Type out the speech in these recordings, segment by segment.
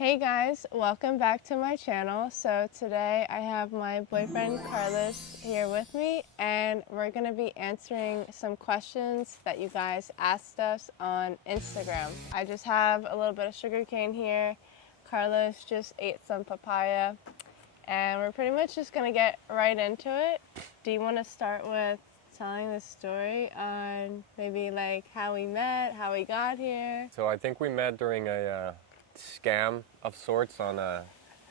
Hey guys, welcome back to my channel. So today I have my boyfriend Carlos here with me and we're going to be answering some questions that you guys asked us on Instagram. I just have a little bit of sugarcane here. Carlos just ate some papaya and we're pretty much just going to get right into it. Do you want to start with telling the story on maybe like how we met, how we got here? So I think we met during a scam of sorts on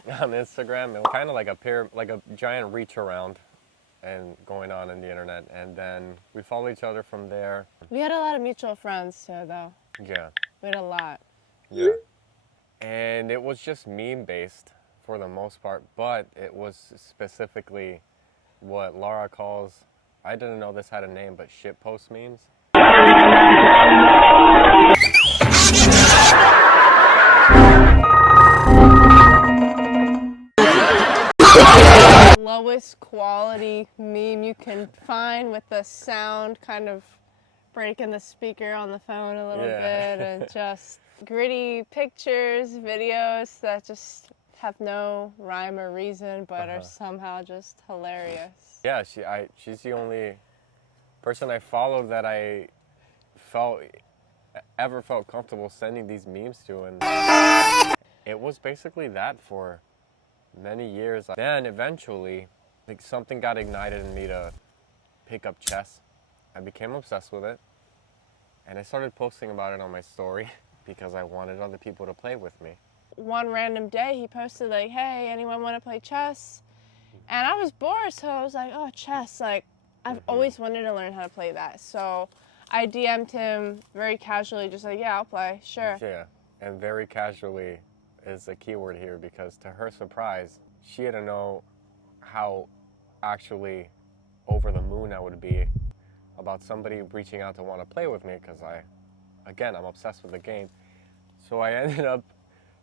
Instagram. It was kind of like a giant reach around and going on in the internet, and then we followed each other from there. We had a lot of mutual friends too, though. Yeah. We had a lot. Yeah. And it was just meme based for the most part, but it was specifically what Laura calls, I didn't know this had a name, but shitpost memes. Lowest quality meme you can find with the sound kind of breaking the speaker on the phone a little bit, and just gritty pictures, videos that just have no rhyme or reason but are somehow just hilarious. Yeah, she's the only person I followed that I ever felt comfortable sending these memes to, and it was basically that for many years. Then eventually, like, something got ignited in me to pick up chess. I became obsessed with it, and I started posting about it on my story because I wanted other people to play with me. One random day he posted like, "Hey, anyone want to play chess?" And I was bored, so I was like, "Oh, chess, like I've always wanted to learn how to play that." So I DM'd him very casually, just like, "Yeah, I'll play, sure." Yeah, and very casually is a keyword here, because to her surprise, she didn't know how actually over the moon I would be about somebody reaching out to want to play with me, because I'm obsessed with the game. So I ended up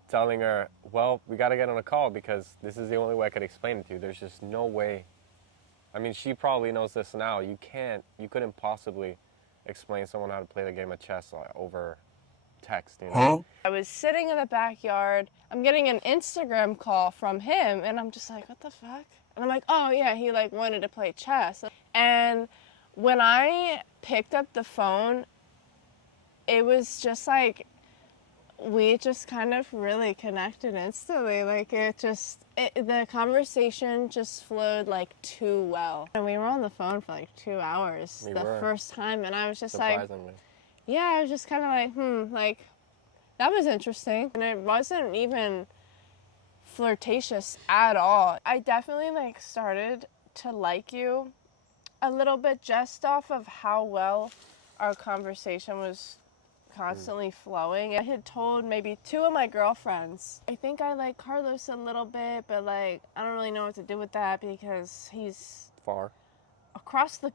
telling her, well, we got to get on a call because this is the only way I could explain it to you. There's just no way. I mean, she probably knows this now. You couldn't possibly explain someone how to play the game of chess over text, you know? I was sitting in the backyard. I'm getting an Instagram call from him, and I'm just like, "What the fuck?" And I'm like, "Oh yeah, he like wanted to play chess." And when I picked up the phone, it was just like we just kind of really connected instantly. Like the conversation just flowed like too well. And we were on the phone for like 2 hours first time, and I was just like, yeah, I was just kind of like, like, that was interesting. And it wasn't even flirtatious at all. I definitely like started to like you a little bit just off of how well our conversation was constantly flowing. I had told maybe 2 of my girlfriends, I think I like Carlos a little bit, but like I don't really know what to do with that because he's far.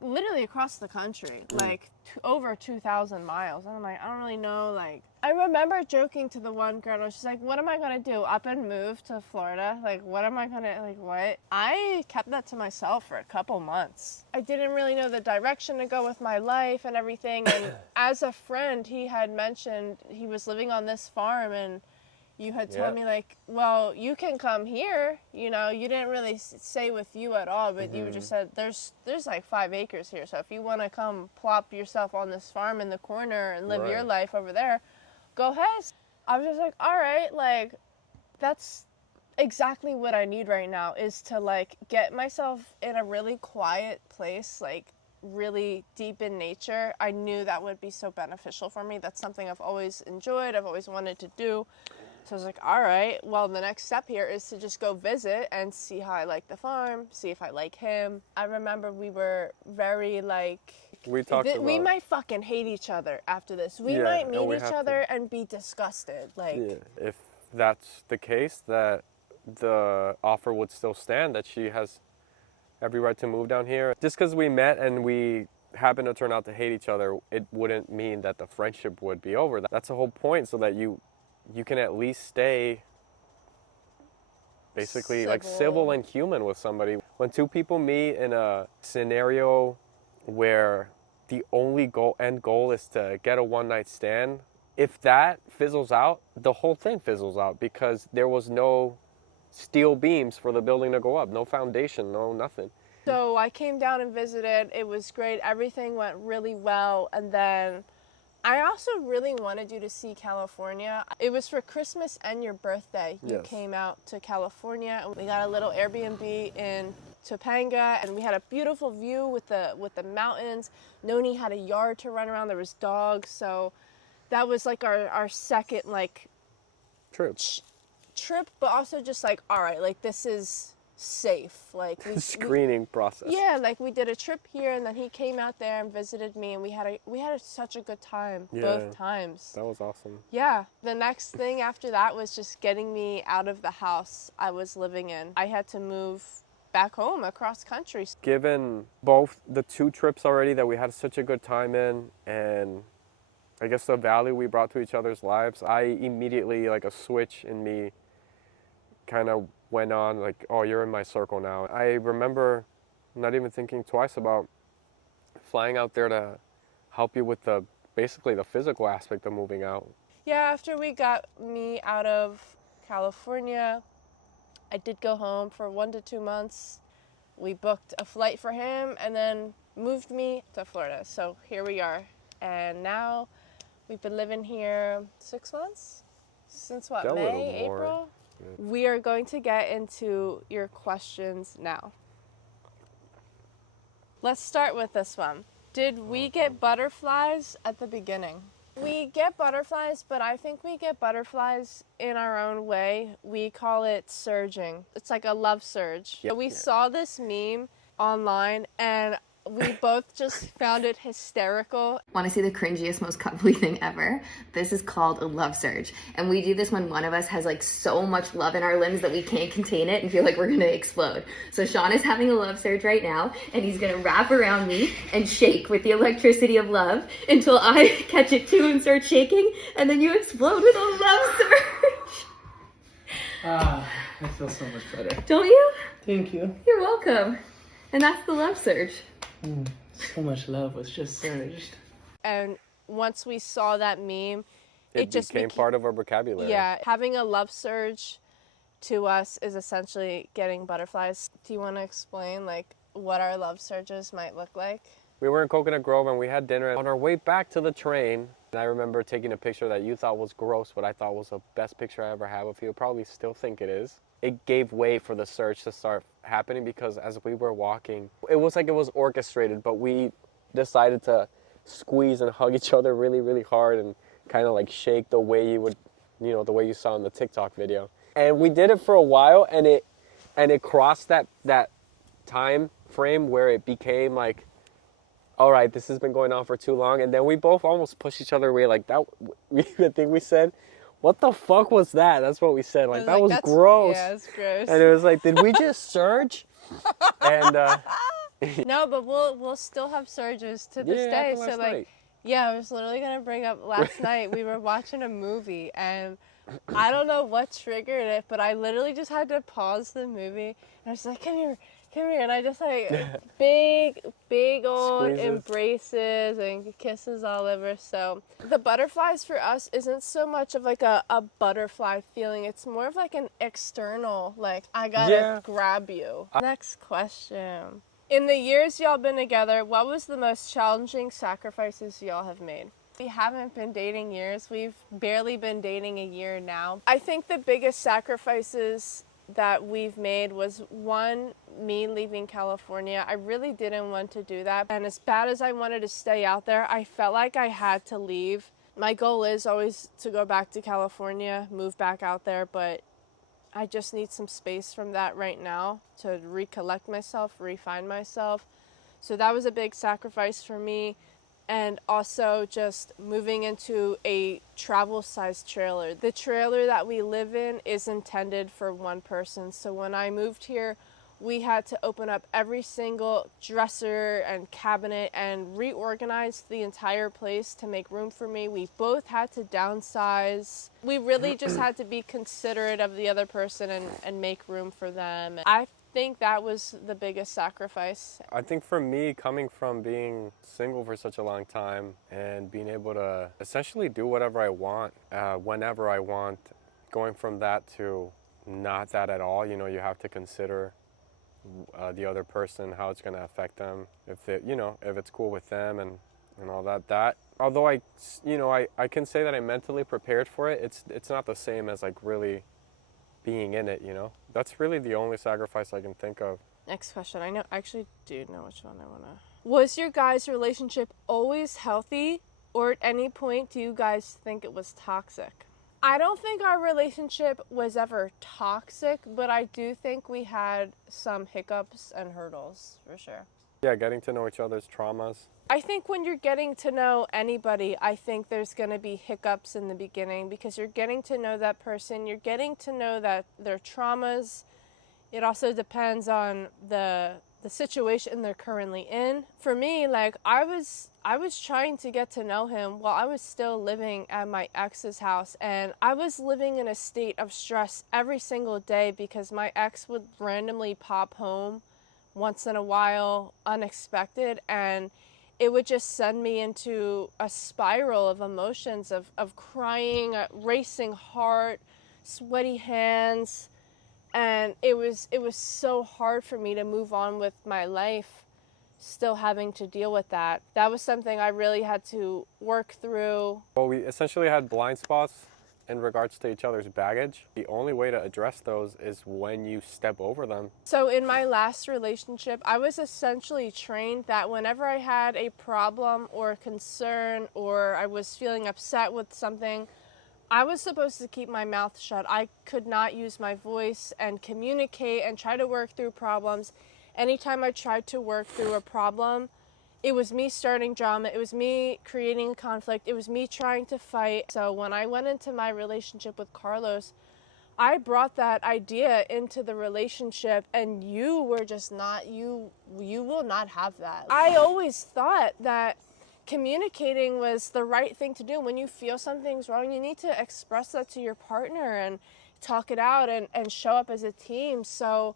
Literally across the country, like over 2,000 miles. And I'm like, I don't really know. Like, I remember joking to the one girl, and she's like, "What am I gonna do? Up and move to Florida? Like, what am I gonna, like, what?" I kept that to myself for a couple months. I didn't really know the direction to go with my life and everything. And as a friend, he had mentioned he was living on this farm, and you had told me, like, well, you can come here, you know. You didn't really say with you at all, but you just said there's like 5 acres here, so if you want to come plop yourself on this farm in the corner and live your life over there, go ahead. I was just like, all right, like, that's exactly what I need right now, is to like get myself in a really quiet place, like really deep in nature. I knew that would be so beneficial for me. That's something I've always enjoyed, I've always wanted to do. So I was like, all right, well, the next step here is to just go visit and see how I like the farm, see if I like him. I remember we were very like, we might fucking hate each other after this. We might meet each other and be disgusted. Like, if that's the case, that the offer would still stand, that she has every right to move down here. Just because we met and we happen to turn out to hate each other, it wouldn't mean that the friendship would be over. That's the whole point, so that you can at least stay basically like civil and human with somebody. When 2 people meet in a scenario where the only end goal is to get a one-night stand, if that fizzles out, the whole thing fizzles out because there was no steel beams for the building to go up, no foundation, no nothing. So I came down and visited. It was great. Everything went really well. And then I also really wanted you to see California. It was for Christmas and your birthday. You Yes. came out to California. We got a little Airbnb in Topanga, and we had a beautiful view with the mountains. Noni had a yard to run around. There was dogs. So that was like our second like trip, but also just like, all right, like this is safe. Like Screening process. yeah, like we did a trip here, and then he came out there and visited me, and we had such a good time both times. That was awesome. Yeah, the next thing after that was just getting me out of the house I was living in. I had to move back home across country. Given both the 2 trips already that we had such a good time in, and I guess the value we brought to each other's lives, I immediately, like a switch in me kind of went on, like, oh, you're in my circle now. I remember not even thinking twice about flying out there to help you with basically the physical aspect of moving out. Yeah, after we got me out of California, I did go home for 1 to 2 months. We booked a flight for him and then moved me to Florida. So here we are. And now we've been living here 6 months? Since what, A little May, more. April? Yeah. We are going to get into your questions now. Let's start with this one. Did we get butterflies at the beginning? We get butterflies, but I think we get butterflies in our own way. We call it surging. It's like a love surge. Yep. We saw this meme online, and we both just found it hysterical. Want to see the cringiest, most cuddly thing ever? This is called a love surge. And we do this when one of us has like so much love in our limbs that we can't contain it and feel like we're gonna explode. So Sean is having a love surge right now, and he's gonna wrap around me and shake with the electricity of love until I catch it too and start shaking, and then you explode with a love surge. I feel so much better. Don't you? Thank you. You're welcome. And that's the love surge. So much love was just surged. And once we saw that meme, It just became part of our vocabulary. Yeah, having a love surge to us is essentially getting butterflies. Do you want to explain like what our love surges might look like? We were in Coconut Grove and we had dinner. On our way back to the train, and I remember taking a picture that you thought was gross, but I thought was the best picture I ever had of you. Probably still think it is. It gave way for the surge to start happening because as we were walking, it was like it was orchestrated, but we decided to squeeze and hug each other really, really hard and kind of like shake the way you would, you know, the way you saw in the TikTok video. And we did it for a while, and it crossed that time frame where it became like, all right, this has been going on for too long. And then we both almost pushed each other away like that. The thing we said, what the fuck was that? That's what we said. Like, that was gross. Yeah, it's gross. And it was like, did we just surge? And No, but we'll still have surges to this day. happened So last like, night. yeah, I was literally gonna bring up last night. We were watching a movie, and I don't know what triggered it, but I literally just had to pause the movie, and I was like, come here, and I just like big old Squeezes. embraces and kisses all over. So the butterflies for us isn't so much of like a butterfly feeling. It's more of like an external, like I gotta grab you. Next question. In the years y'all been together, what was the most challenging sacrifices y'all have made? We haven't been dating years. We've barely been dating a year now. I think the biggest sacrifices that we've made was, one, me leaving California. I really didn't want to do that. And as bad as I wanted to stay out there, I felt like I had to leave. My goal is always to go back to California, move back out there, but I just need some space from that right now to recollect myself, refine myself. So that was a big sacrifice for me. And also just moving into a travel-sized trailer. The trailer that we live in is intended for one person. So when I moved here, we had to open up every single dresser and cabinet and reorganize the entire place to make room for me. We both had to downsize. We really just had to be considerate of the other person and make room for them. I think that was the biggest sacrifice? I think for me, coming from being single for such a long time and being able to essentially do whatever I want, whenever I want, going from that to not that at all, you know, you have to consider the other person, how it's going to affect them, if it, you know, if it's cool with them and all that. That, although I can say that I'm mentally prepared for it, it's not the same as like really being in it, you know. That's really the only sacrifice I can think of. Next question. I actually do know which one I want to. Was your guys' relationship always healthy, or at any point do you guys think it was toxic? I don't think our relationship was ever toxic, but I do think we had some hiccups and hurdles, for sure. Yeah, getting to know each other's traumas. I think when you're getting to know anybody, I think there's going to be hiccups in the beginning because you're getting to know that person. You're getting to know that their traumas. It also depends on the situation they're currently in. For me, like I was trying to get to know him while I was still living at my ex's house, and I was living in a state of stress every single day because my ex would randomly pop home once in a while, unexpected, and it would just send me into a spiral of emotions of crying, a racing heart, sweaty hands. And it was so hard for me to move on with my life, still having to deal with that. That was something I really had to work through. Well, we essentially had blind spots in regards to each other's baggage. The only way to address those is when you step over them. So in my last relationship, I was essentially trained that whenever I had a problem or concern or I was feeling upset with something, I was supposed to keep my mouth shut. I could not use my voice and communicate and try to work through problems. Anytime I tried to work through a problem, it was me starting drama. It was me creating conflict. It was me trying to fight. So when I went into my relationship with Carlos, I brought that idea into the relationship, and you were just not, you will not have that. I always thought that communicating was the right thing to do. When you feel something's wrong, you need to express that to your partner and talk it out and show up as a team. So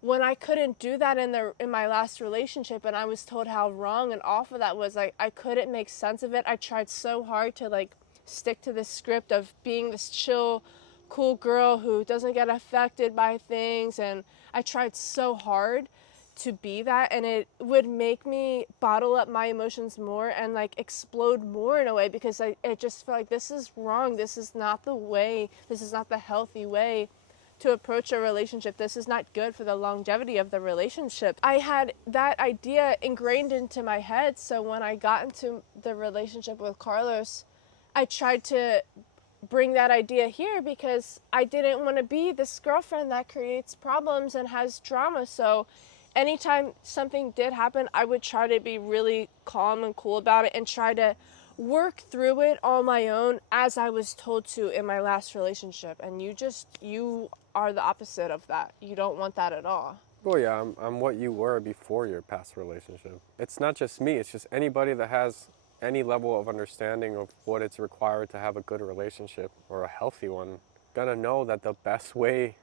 when I couldn't do that in my last relationship and I was told how wrong and awful that was, I couldn't make sense of it. I tried so hard to like stick to this script of being this chill, cool girl who doesn't get affected by things, and I tried so hard to be that, and it would make me bottle up my emotions more and like explode more in a way because it just felt like this is wrong. This is not the way. This is not the healthy way to approach a relationship. This is not good for the longevity of the relationship. I had that idea ingrained into my head, so when I got into the relationship with Carlos, I tried to bring that idea here because I didn't want to be this girlfriend that creates problems and has drama. So anytime something did happen, I would try to be really calm and cool about it and try to work through it on my own as I was told to in my last relationship. And you are the opposite of that. You don't want that at all. Well, yeah, I'm what you were before your past relationship. It's not just me, it's just anybody that has any level of understanding of what it's required to have a good relationship or a healthy one. Gonna know that the best way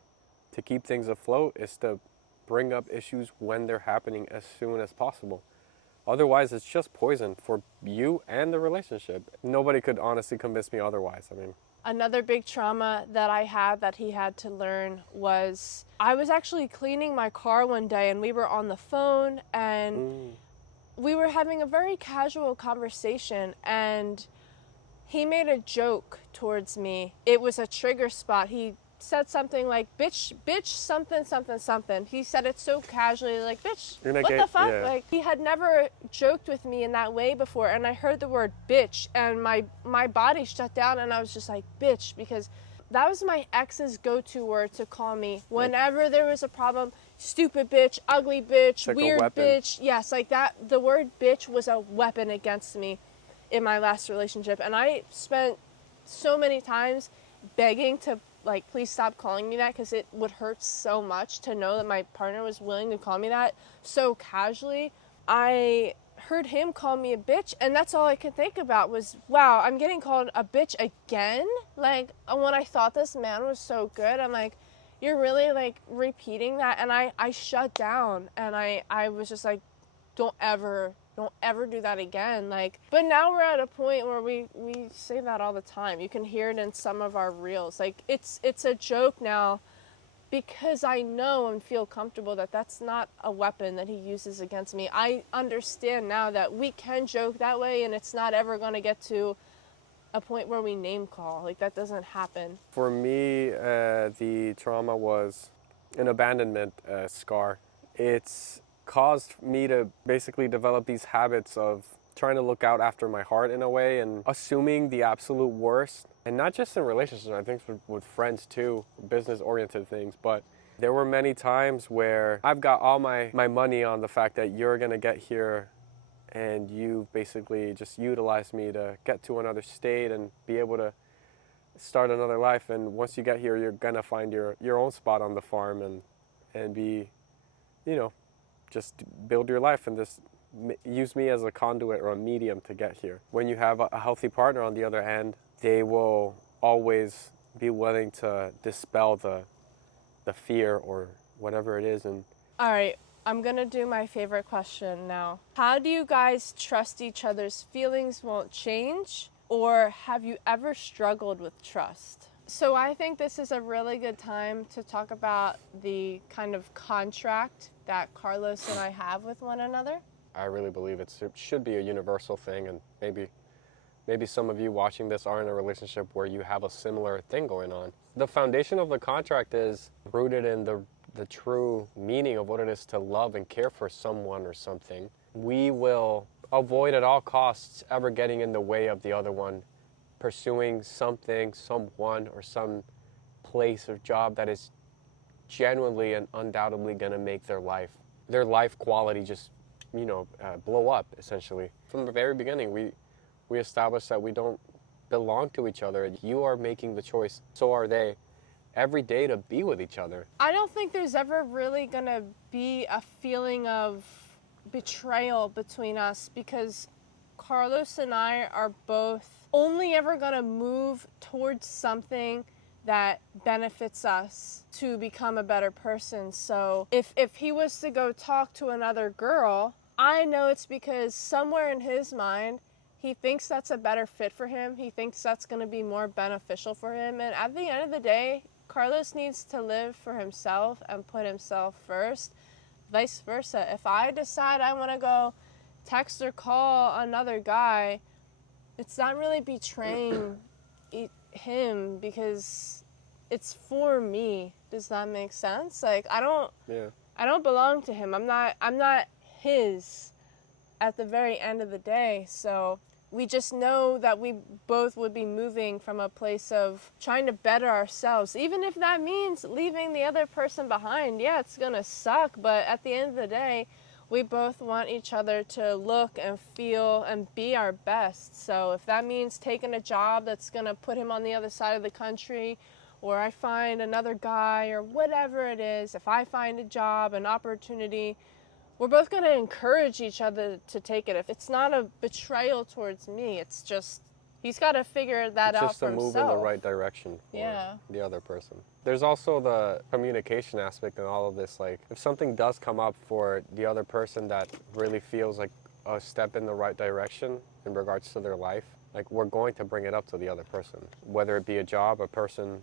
to keep things afloat is to bring up issues when they're happening as soon as possible. Otherwise, it's just poison for you and the relationship. Nobody could honestly convince me otherwise. I mean, another big trauma that I had that he had to learn was I was actually cleaning my car one day and we were on the phone and we were having a very casual conversation and he made a joke towards me. It was a trigger spot. He said something like, bitch, something, something, something. He said it so casually, like, bitch, what the fuck? Yeah. Like, he had never joked with me in that way before, and I heard the word bitch, and my body shut down, and I was just like, bitch, because that was my ex's go-to word to call me whenever there was a problem. Stupid bitch, ugly bitch, like weird bitch. Yes, like that. The word bitch was a weapon against me in my last relationship, and I spent so many times begging to, like, please stop calling me that, because it would hurt so much to know that my partner was willing to call me that so casually. I heard him call me a bitch, and that's all I could think about was, wow, I'm getting called a bitch again? Like, when I thought this man was so good, I'm like, you're really like repeating that. And I shut down, and I was just like, don't ever do that again. Like, but now we're at a point where we say that all the time. You can hear it in some of our reels. Like, it's a joke now, because I know and feel comfortable that that's not a weapon that he uses against me. I understand now that we can joke that way, and it's not ever going to get to a point where we name call. Like, that doesn't happen. For me, the trauma was an abandonment scar. It's caused me to basically develop these habits of trying to look out after my heart in a way and assuming the absolute worst. And not just in relationships, I think with friends too, business-oriented things. But there were many times where I've got all my money on the fact that you're going to get here, and you basically just utilized me to get to another state and be able to start another life. And once you get here, you're going to find your own spot on the farm and be, just build your life and just use me as a conduit or a medium to get here. When you have a healthy partner on the other end, they will always be willing to dispel the fear or whatever it is. And All right, I'm gonna do my favorite question now. How do you guys trust each other's feelings won't change, or have you ever struggled with trust? So I think this is a really good time to talk about the kind of contract that Carlos and I have with one another. I really believe it should be a universal thing, and maybe some of you watching this are in a relationship where you have a similar thing going on. The foundation of the contract is rooted in the true meaning of what it is to love and care for someone or something. We will avoid at all costs ever getting in the way of the other one pursuing something, someone, or some place or job that is genuinely and undoubtedly going to make their life quality just blow up, essentially. From the very beginning, we established that we don't belong to each other. You are making the choice, so are they, every day to be with each other. I don't think there's ever really gonna be a feeling of betrayal between us, because Carlos and I are both only ever gonna move towards something that benefits us to become a better person. So if he was to go talk to another girl, I know it's because somewhere in his mind, he thinks that's a better fit for him. He thinks that's going to be more beneficial for him. And at the end of the day, Carlos needs to live for himself and put himself first. Vice versa. If I decide I want to go text or call another guy, it's not really betraying him, because it's for me. Does that make sense? Like, I don't belong to him. I'm not his at the very end of the day. So we just know that we both would be moving from a place of trying to better ourselves, even if that means leaving the other person behind. Yeah, it's gonna suck, but at the end of the day, we both want each other to look and feel and be our best. So if that means taking a job that's gonna put him on the other side of the country, or I find another guy, or whatever it is, if I find a job, an opportunity, we're both going to encourage each other to take it. If it's not a betrayal towards me, it's just, he's got to figure that out for himself. Just to move in the right direction for the other person. There's also the communication aspect in all of this. Like, if something does come up for the other person that really feels like a step in the right direction in regards to their life, like, we're going to bring it up to the other person, whether it be a job, a person,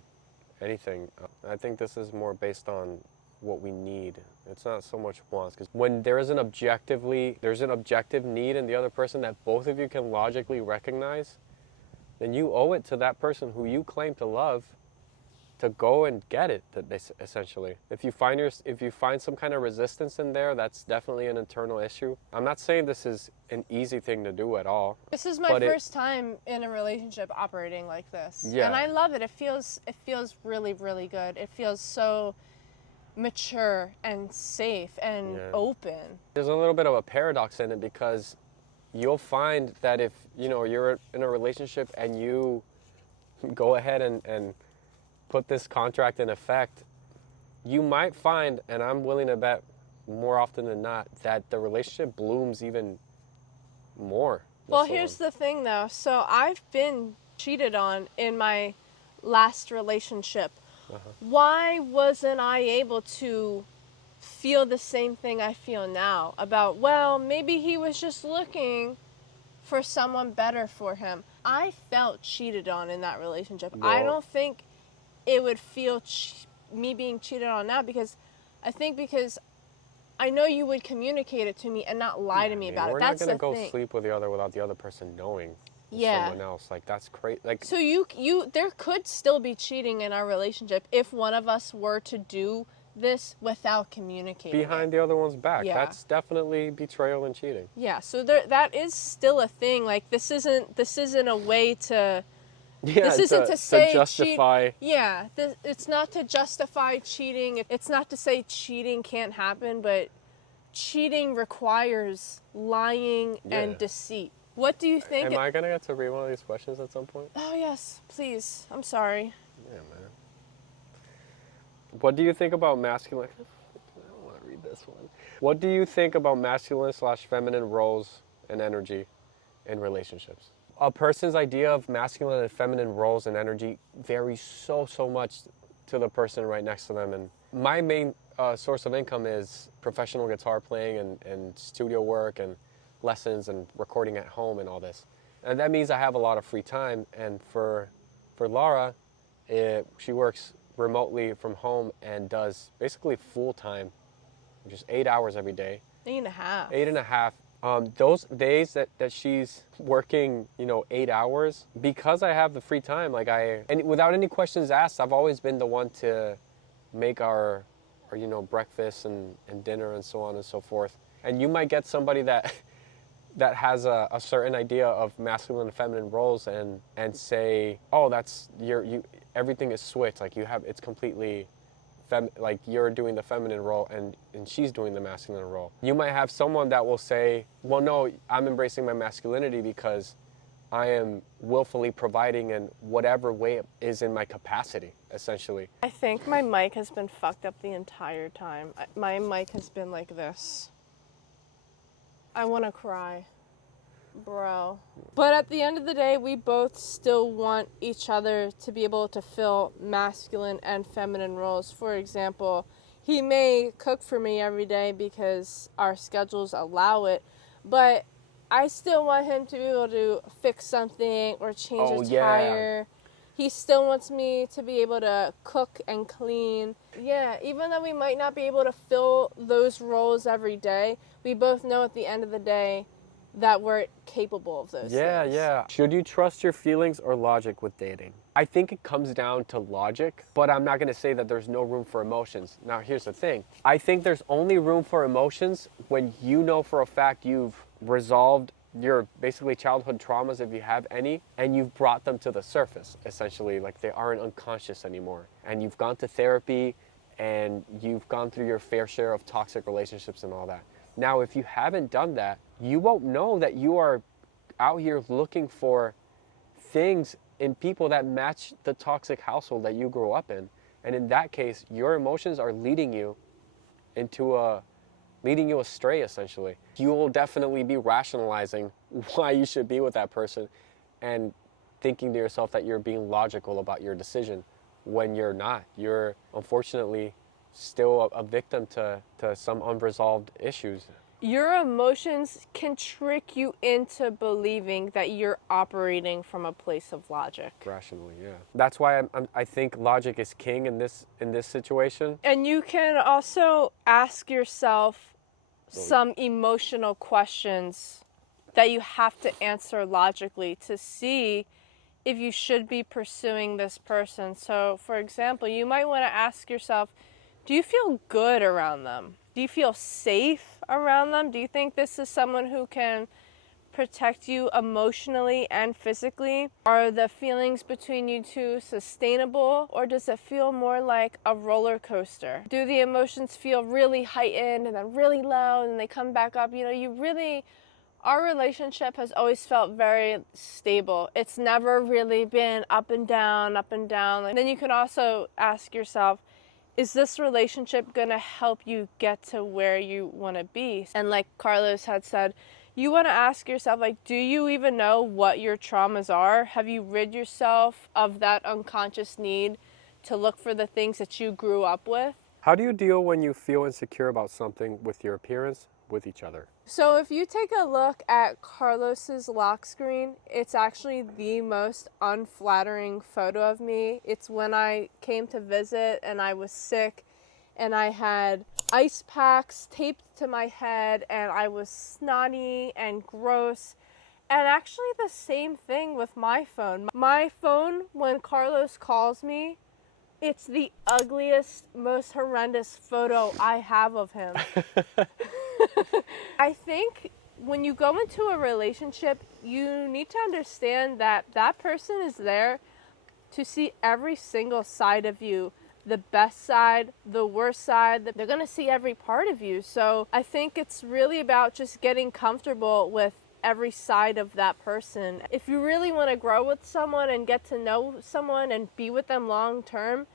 anything. I think this is more based on what we need. It's not so much wants, because when there's an objective need in the other person that both of you can logically recognize, then you owe it to that person who you claim to love to go and get it, essentially. If you find some kind of resistance in there, that's definitely an internal issue. I'm not saying this is an easy thing to do at all. This is my first time in a relationship operating like this. Yeah. And I love it. It feels really, really good. It feels so mature and safe and open. There's a little bit of a paradox in it, because you'll find that if you're in a relationship and you go ahead and put this contract in effect, you might find, and I'm willing to bet more often than not, that the relationship blooms even more. Well, here's the thing though. So I've been cheated on in my last relationship Why wasn't I able to feel the same thing I feel now about, well, maybe he was just looking for someone better for him. I felt cheated on in that relationship. I Well- don't think it would feel me being cheated on now, because I know you would communicate it to me and not lie to me about We're it. not That's gonna the go thing. sleep with the other without the other person knowing Yeah. someone else. Like that's crazy. Like So you there could still be cheating in our relationship if one of us were to do this without communicating behind it. the other one's back. Yeah. That's definitely betrayal and cheating. Yeah, so that is still a thing. Like this isn't a way to Yeah, this isn't to say justify. Yeah, it's not to justify cheating. It's not to say cheating can't happen, but cheating requires lying and Yeah. deceit. What do you think? Am I gonna get to read one of these questions at some point? Oh yes, please. I'm sorry. Yeah, man. What do you think about masculine? I don't want to read this one. What do you think about masculine/feminine roles and energy in relationships? A person's idea of masculine and feminine roles and energy varies so much to the person right next to them. And my main source of income is professional guitar playing and studio work and lessons and recording at home and all this. And that means I have a lot of free time. And for Laura, she works remotely from home and does basically full time, just 8 hours every day. 8.5. 8.5. Those days that she's working, 8 hours, because I have the free time, and without any questions asked, I've always been the one to make our breakfast and dinner and so on and so forth. And you might get somebody that has a certain idea of masculine and feminine roles and say, oh, that's everything is switched. Like it's completely like you're doing the feminine role and she's doing the masculine role. You might have someone that will say, well, no, I'm embracing my masculinity because I am willfully providing in whatever way it is in my capacity, essentially. I think my mic has been fucked up the entire time. My mic has been like this. I want to cry. Bro. But at the end of the day, we both still want each other to be able to fill masculine and feminine roles. For example, he may cook for me every day because our schedules allow it, but I still want him to be able to fix something or change a tire. He still wants me to be able to cook and clean. Yeah, even though we might not be able to fill those roles every day, we both know at the end of the day that we're capable of those things. Yeah. Should you trust your feelings or logic with dating? I think it comes down to logic, but I'm not going to say that there's no room for emotions. Now, here's the thing. I think there's only room for emotions when you know for a fact you've resolved your basically childhood traumas, if you have any, and you've brought them to the surface, essentially, like they aren't unconscious anymore. And you've gone to therapy and you've gone through your fair share of toxic relationships and all that. Now, if you haven't done that, you won't know that you are out here looking for things in people that match the toxic household that you grew up in. And in that case, your emotions are leading you astray, essentially. You will definitely be rationalizing why you should be with that person and thinking to yourself that you're being logical about your decision when you're not. You're unfortunately still a victim to some unresolved issues. Your emotions can trick you into believing that you're operating from a place of logic. Rationally, yeah. That's why I think logic is king in this situation. And you can also ask yourself some emotional questions that you have to answer logically to see if you should be pursuing this person. So, for example, you might want to ask yourself, do you feel good around them? Do you feel safe around them? Do you think this is someone who can protect you emotionally and physically? Are the feelings between you two sustainable, or does it feel more like a roller coaster? Do the emotions feel really heightened and then really low and they come back up? Our relationship has always felt very stable. It's never really been up and down, up and down. And then you can also ask yourself, is this relationship gonna help you get to where you wanna be? And like Carlos had said, you wanna ask yourself, do you even know what your traumas are? Have you rid yourself of that unconscious need to look for the things that you grew up with. How do you deal when you feel insecure about something with your appearance with each other? So if you take a look at Carlos's lock screen, it's actually the most unflattering photo of me. It's when I came to visit and I was sick and I had ice packs taped to my head and I was snotty and gross. And actually the same thing with my phone. My phone, when Carlos calls me, it's the ugliest, most horrendous photo I have of him. I think when you go into a relationship, you need to understand that that person is there to see every single side of you. The best side, the worst side, they're going to see every part of you. So I think it's really about just getting comfortable with every side of that person. If you really want to grow with someone and get to know someone and be with them long term,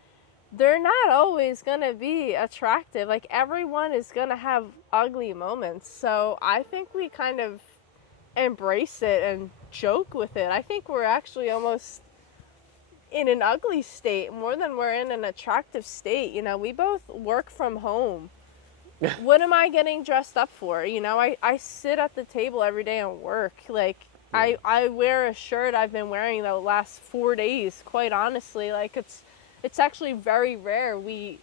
they're not always going to be attractive. Like, everyone is going to have ugly moments. So I think we kind of embrace it and joke with it. I think we're actually almost in an ugly state more than we're in an attractive state. You know, we both work from home. What am I getting dressed up for? You know, I sit at the table every day and work. Like, I wear a shirt I've been wearing the last 4 days, quite honestly. Like, it's actually very rare we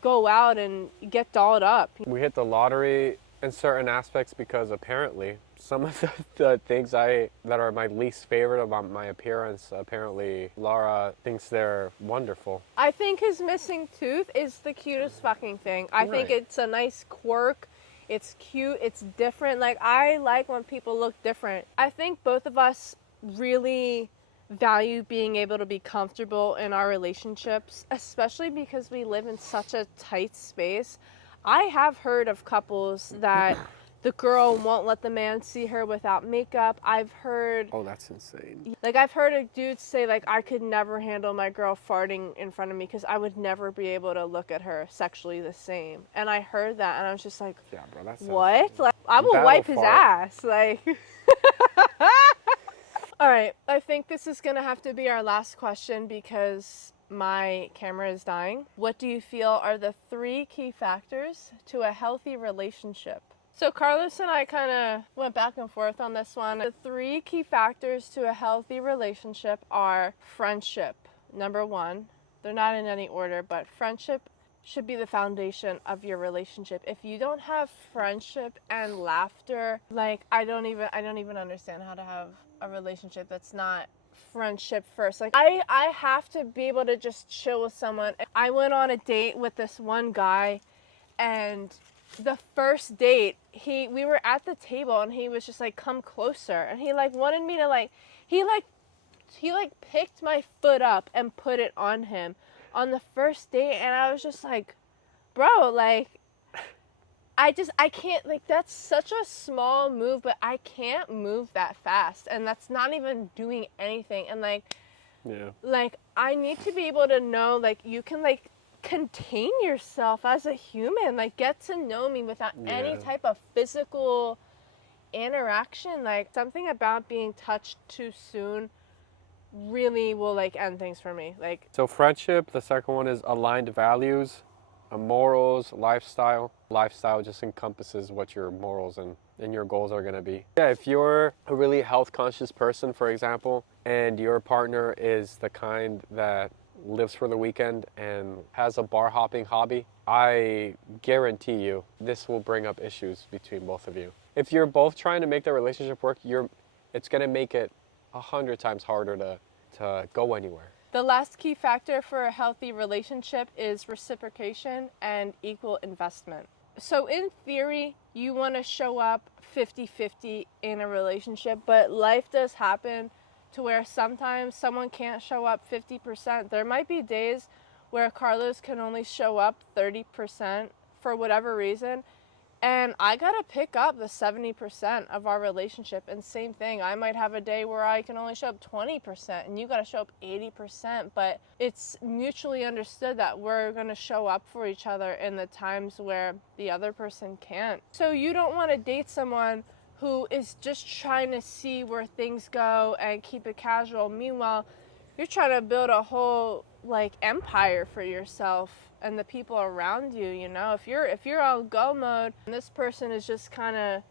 go out and get dolled up. We hit the lottery in certain aspects because apparently some of the things that are my least favorite about my appearance, apparently Laura thinks they're wonderful. I think his missing tooth is the cutest fucking thing. I think Right. it's a nice quirk. It's cute. It's different. Like, I like when people look different. I think both of us really value being able to be comfortable in our relationships, especially because we live in such a tight space. I have heard of couples that the girl won't let the man see her without makeup. I've heard That's insane. I've heard a dude say, like, I could never handle my girl farting in front of me because I would never be able to look at her sexually the same. And I heard that and I was just like, Yeah, bro, that sounds what? Like, I will Battle wipe his fart. ass. Like, all right, I think this is going to have to be our last question because my camera is dying. What do you feel are the 3 key factors to a healthy relationship? So Carlos and I kind of went back and forth on this one. The 3 key factors to a healthy relationship are friendship, number 1. They're not in any order, but friendship should be the foundation of your relationship. If you don't have friendship and laughter, like, I don't even understand how to have a relationship that's not friendship first. Like, I have to be able to just chill with someone. I went on a date with this one guy, and the first date, we were at the table and he was just like, come closer, and he like wanted me to like, he picked my foot up and put it on him on the first date, and I was just like, bro, like, I can't, like, that's such a small move, but I can't move that fast, and that's not even doing anything. And like, Yeah. like, I need to be able to know, like, you can like contain yourself as a human, like, get to know me without any Yeah. type of physical interaction. Like, something about being touched too soon really will like end things for me. Like, So friendship, the second one is aligned values, morals, lifestyle. Lifestyle just encompasses what your morals and your goals are going to be. Yeah, if you're a really health conscious person, for example, and your partner is the kind that lives for the weekend and has a bar hopping hobby, I guarantee you this will bring up issues between both of you. If you're both trying to make the relationship work, it's going to make it 100 times harder to go anywhere. the last key factor for a healthy relationship is reciprocation and equal investment. So in theory, you want to show up 50-50 in a relationship, but life does happen to where sometimes someone can't show up 50%. There might be days where Carlos can only show up 30% for whatever reason, and I gotta pick up the 70% of our relationship. And same thing, I might have a day where I can only show up 20% and you gotta show up 80%, but it's mutually understood that we're gonna show up for each other in the times where the other person can't. So you don't want to date someone who is just trying to see where things go and keep it casual. Meanwhile, you're trying to build a whole like empire for yourself and the people around you, you know. If you're on go mode and this person is just kind of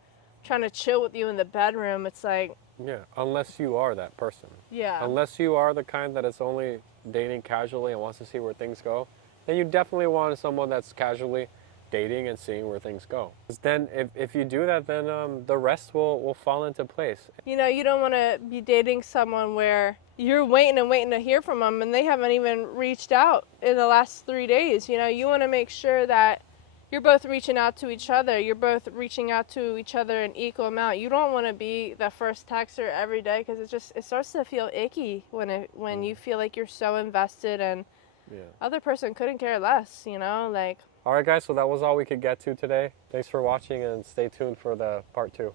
trying to chill with you in the bedroom, it's like, Yeah, unless you are that person. yeah. Unless you are the kind that is only dating casually and wants to see where things go, then you definitely want someone that's casually dating and seeing where things go. 'Cause then if you do that, then the rest will fall into place. You know, you don't want to be dating someone where you're waiting and waiting to hear from them and they haven't even reached out in the last 3 days. You know, you want to make sure that you're both reaching out to each other. You're both reaching out to each other in equal amount. You don't want to be the first texter every day because it starts to feel icky when you feel like you're so invested and Yeah. other person couldn't care less, you know, like. All right, guys, so that was all we could get to today. Thanks for watching and stay tuned for the part 2.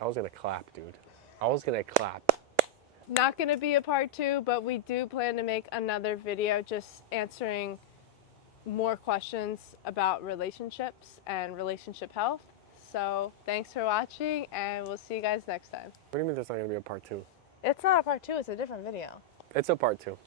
I was gonna clap, dude. I was gonna clap. Not going to be a part 2, but we do plan to make another video just answering more questions about relationships and relationship health. So thanks for watching and we'll see you guys next time. What do you mean there's not gonna be a part 2? It's not a part 2, it's a different video. It's a part 2.